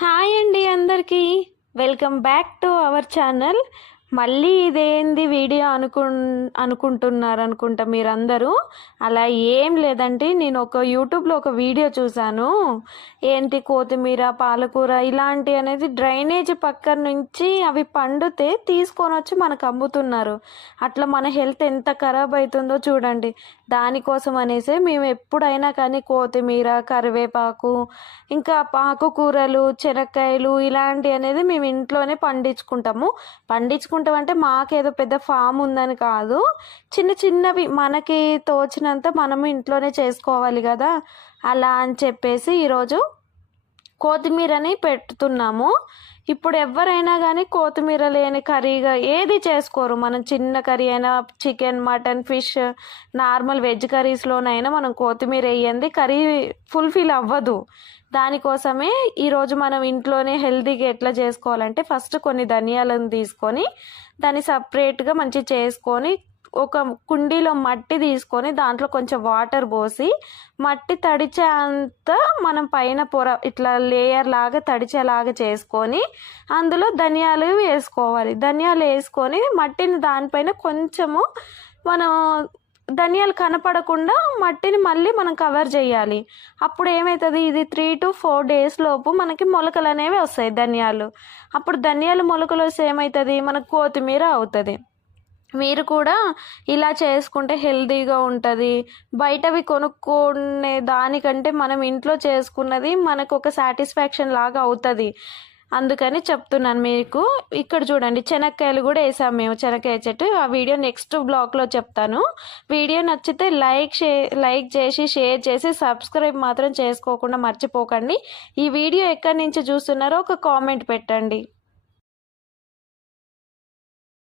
Hi అండి అందరికీ. Welcome back to our channel. మళ్ళీ ఇదేంది వీడియో అనుకు అనుకుంటున్నారు అనుకుంటా మీరందరూ. అలా ఏం లేదండి నేను ఒక యూట్యూబ్లో ఒక వీడియో చూశాను. ఏంటి కొత్తిమీర పాలకూర ఇలాంటి అనేది డ్రైనేజ్ పక్కన నుంచి అవి పండితే తీసుకొని వచ్చి మనకు అమ్ముతున్నారు. అట్లా మన హెల్త్ ఎంత ఖరాబ్ అవుతుందో చూడండి. దానికోసం అనేసి మేము ఎప్పుడైనా కానీ కొత్తిమీర కరివేపాకు ఇంకా ఆకుకూరలు చెనక్కాయలు ఇలాంటి అనేది మేము ఇంట్లోనే పండించుకుంటాము. చేసుకుంటామంటే మాకేదో పెద్ద ఫామ్ ఉందని కాదు. చిన్న చిన్నవి మనకి తోచినంత మనము ఇంట్లోనే చేసుకోవాలి కదా. అలా అని చెప్పేసి ఈరోజు కొత్తిమీరని పెడుతున్నాము ఇప్పుడు ఎవరైనా కానీ కొత్తిమీర లేని కర్రీగా ఏది చేసుకోరు. మనం చిన్న కర్రీ అయినా chicken mutton fish normal veg కర్రీస్లోనైనా మనం కొత్తిమీర వేయండి కర్రీ ఫుల్ఫిల్ అవ్వదు. దానికోసమే ఈరోజు మనం ఇంట్లోనే హెల్తీగా ఎట్లా చేసుకోవాలంటే ఫస్ట్ కొన్ని ధనియాలను తీసుకొని దాన్ని సపరేట్గా మంచి చేసుకొని ఒక కుండీలో మట్టి తీసుకొని దాంట్లో కొంచెం వాటర్ పోసి మట్టి తడిచేంత మనం పైన పొర ఇట్లా లేయర్ లాగా తడిచేలాగా చేసుకొని అందులో ధనియాలు వేసుకోవాలి. ధనియాలు వేసుకొని మట్టిని దానిపైన కొంచెము మనం ధనియాలు కనపడకుండా మట్టిని మళ్ళీ మనం కవర్ చేయాలి. అప్పుడు ఏమవుతుంది ఇది త్రీ టు ఫోర్ డేస్ లోపు మనకి మొలకలు అనేవి వస్తాయి ధనియాలు. అప్పుడు ధనియాలు మొలకలు వస్తే ఏమవుతుంది మనకు కొత్తిమీర అవుతుంది. మీరు కూడా ఇలా చేసుకుంటే హెల్తీగా ఉంటుంది. బయటవి కొనుక్కునే దానికంటే మనం ఇంట్లో చేసుకున్నది మనకు ఒక సాటిస్ఫాక్షన్ లాగా అవుతుంది. అందుకని చెప్తున్నాను మీకు. ఇక్కడ చూడండి చెనక్కాయలు కూడా వేసాం మేము చెనక్కాయ చెట్టు. ఆ వీడియో నెక్స్ట్ బ్లాగ్లో చెప్తాను. వీడియో నచ్చితే లైక్ షే లైక్ చేసి షేర్ చేసి సబ్స్క్రైబ్ మాత్రం చేసుకోకుండా మర్చిపోకండి. ఈ వీడియో ఎక్కడి నుంచి చూస్తున్నారో ఒక కామెంట్ పెట్టండి.